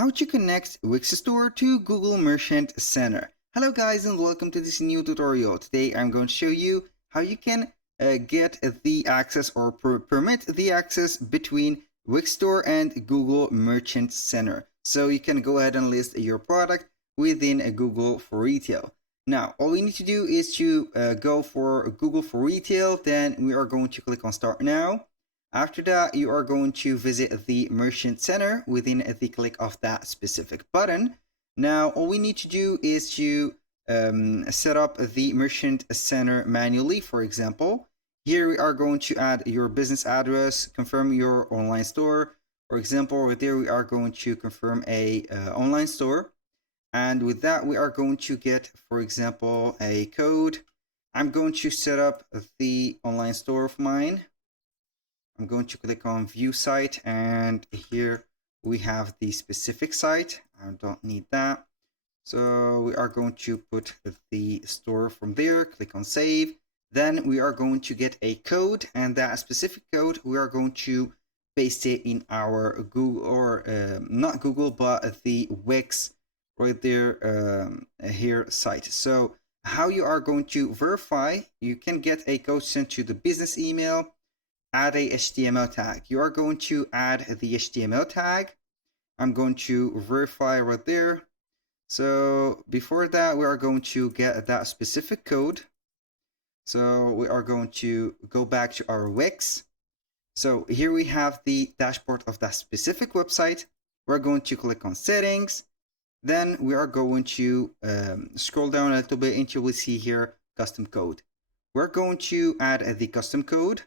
how to connect Wix Store to Google Merchant Center. Hello guys and welcome to this new tutorial. Today I'm going to show you how you can get the access or permit the access between Wix Store and Google Merchant Center. So you can go ahead and list your product within Google for Retail. Now all we need to do is to go for Google for Retail. Then we are going to click on Start Now. After that, you are going to visit the Merchant Center within the click of that specific button. Now, all we need to do is to set up the Merchant Center manually. For example, here we are going to add your business address, confirm your online store. For example, over there we are going to confirm a online store. And with that, we are going to get, for example, a code. I'm going to set up the online store of mine. I'm going to click on view site, and here we have the specific site. I don't need that. So we are going to put the store from there, click on save. Then we are going to get a code, and that specific code, we are going to paste it in our Google, or not Google, but the Wix right there here site. So how you are going to verify, you can get a code sent to the business email. Add a HTML tag. You are going to add the HTML tag. I'm going to verify right there. So before that, we are going to get that specific code. So we are going to go back to our Wix. So here we have the dashboard of that specific website. We're going to click on settings. Then we are going to scroll down a little bit until we see here custom code. We're going to add the custom code.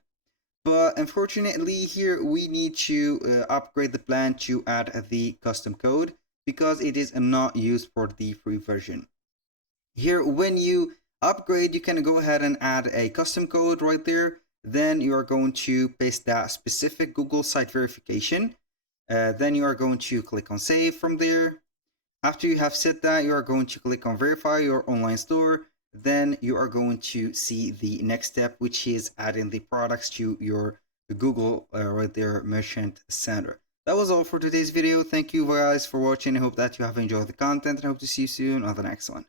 But unfortunately here we need to upgrade the plan to add the custom code because it is not used for the free version. Here when you upgrade, you can go ahead and add a custom code right there. Then you are going to paste that specific Google site verification. Then you are going to click on save from there. After you have set that, you are going to click on verify your online store. Then you are going to see the next step, which is adding the products to your Google right there Merchant Center. That was all for today's video. Thank you guys for watching. I hope that you have enjoyed the content and hope to see you soon on the next one.